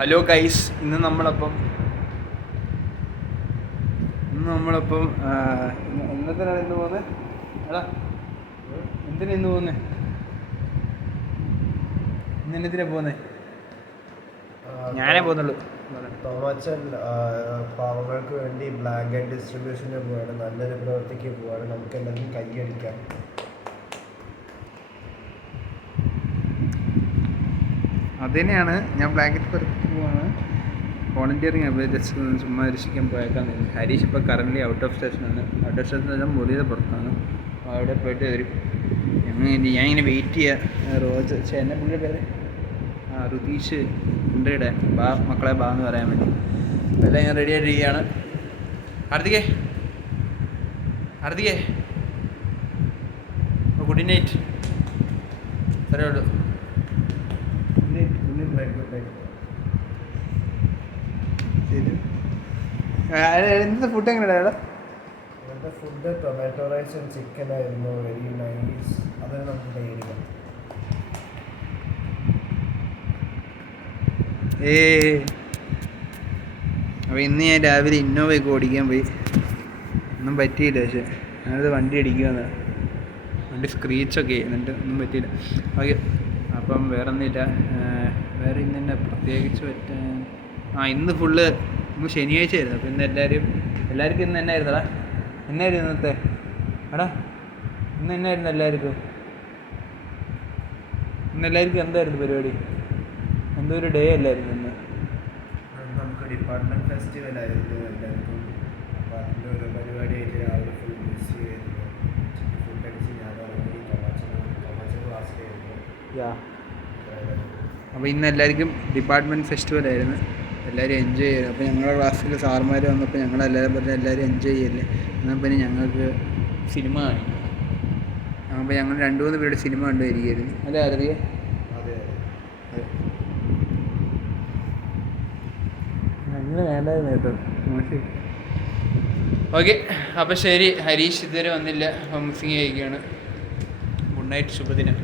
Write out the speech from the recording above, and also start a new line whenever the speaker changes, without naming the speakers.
Hello guys ഇന്ന് നമ്മളപ്പം ഇന്ന് നമ്മളപ്പം എന്നത്തിനാണ് ഇന്ന് പോകുന്നത്? എടാ എന്തിനാ ഇന്ന് പോകുന്നത് ഇന്ന് എന്നത്തിനാ പോകുന്നത് ഞാനേ പോകുന്നുള്ളൂ.
തോമാച്ചൻ പാവങ്ങൾക്ക് വേണ്ടി ബ്ലാങ്കറ്റ് ഡിസ്ട്രിബ്യൂഷന് പോവാണ്. നല്ലൊരു പ്രവർത്തിക്ക് പോവാണ്. നമുക്ക് എല്ലാവർക്കും കൈയടിക്കാം.
അത് തന്നെയാണ് ഞാൻ ബ്ലാങ്കറ്റ് പുറത്ത് പോവാണ്. വോളണ്ടിയറിങ് അഭ്യർത്ഥിച്ചത് ചുമ്മാ രക്ഷിക്കാൻ പോയേക്കാന്ന് വിചാരിച്ചു. ഹരീഷ് ഇപ്പോൾ കറന്റ് ഔട്ട് ഓഫ് സ്റ്റേഷനാണ് ഔട്ട് ഓഫ് സ്റ്റേഷൻ എല്ലാം മുറിയുടെ പുറത്താണ്. അപ്പോൾ അവിടെ പോയിട്ട് വരും ഞങ്ങൾ ഞാൻ ഇങ്ങനെ വെയിറ്റ് ചെയ്യുക റോജ് പക്ഷേ എന്നെ പുള്ളിയുടെ പേര്? ആ റുതീഷ് ഉണ്ടയുടെ ബാ മക്കളെ ബാ എന്ന് പറയാൻ വേണ്ടി. എല്ലാം ഞാൻ റെഡി ആയിട്ട് ഇരിക്കുകയാണ്. ഹർദികേ? ആർത്തികേ ഗുഡ് നൈറ്റ് അത്രേ ഉള്ളൂ. ശരി. എന്ത് ഫുഡ് എങ്ങനെയാണ്
ഇന്നത്തെ ഫുഡ് ടൊമാറ്റോ റൈസും ചിക്കൻ ആയിരുന്നു. വെരി നൈസ് അത് നമുക്ക് കൈയടിക്കാം
ഏ. അപ്പോൾ ഇന്ന് ഞാൻ രാവിലെ ഇന്നോവയൊക്കെ ഓടിക്കാൻ പോയി. ഒന്നും പറ്റിയില്ല പക്ഷേ. ഞാനത് വണ്ടി അടിക്കുമെന്ന് വണ്ടി സ്ക്രീച്ചൊക്കെ എന്നിട്ട് ഒന്നും പറ്റിയില്ല. ഓക്കെ. അപ്പം വേറെ ഒന്നുമില്ല ഏർ വേറെ ഇന്ന് തന്നെ പ്രത്യേകിച്ച് പറ്റാൻ ആ ഇന്ന് ഫുള്ള് ഇന്ന് ശനിയാഴ്ച ആയിരുന്നു അപ്പോൾ ഇന്ന് എല്ലാവരും എല്ലാവർക്കും ഇന്ന് എന്നായിരുന്നടാ? എന്നായിരുന്നു ഇന്നത്തെ? എടാ ഇന്ന് എന്നായിരുന്നു എല്ലാവർക്കും? ഇന്ന് എല്ലാവർക്കും എന്തായിരുന്നു പരിപാടി? എന്തോ ഒരു ഡേ അല്ലായിരുന്നു ഇന്ന്.
നമുക്ക് ഡിപ്പാർട്ട്മെന്റ് ഫെസ്റ്റിവൽ ആയിരുന്നു എല്ലാവർക്കും. അപ്പോൾ അതിന്റെ ഒരു പരിപാടിയായിട്ട് രാവിലെ ഫുൾ ഫുഡ് അടിച്ച് ഞാൻ ക്ലാസ്സിലായിരുന്നു
അപ്പോൾ ഇന്ന് എല്ലാവർക്കും ഡിപ്പാർട്ട്മെന്റ് ഫെസ്റ്റിവൽ ആയിരുന്നു. എല്ലാവരും എൻജോയ് ചെയ്തു. അപ്പോൾ ഞങ്ങളുടെ ക്ലാസ്സിൽ സാർമാർ വന്നപ്പോൾ ഞങ്ങൾ എല്ലാവരും പറഞ്ഞു എല്ലാവരും എൻജോയ് ചെയ്യല്ലേ? എന്നാൽ പിന്നെ ഞങ്ങൾക്ക് സിനിമ കാണിക്കും അപ്പോൾ ഞങ്ങൾ രണ്ട് മൂന്ന് പേരുടെ സിനിമ കണ്ടുവരികയായിരുന്നു. അല്ലേ അറിയ
അതെ
അങ്ങനെ വേണ്ടായിരുന്നു കേട്ടോ. മോശം. ഓക്കെ അപ്പോൾ ശരി. ഹരീഷ് ഇതുവരെ വന്നില്ല. അപ്പം മിസ്സിങ് കഴിക്കുകയാണ്. ഗുഡ് നൈറ്റ് ശുഭദിനം.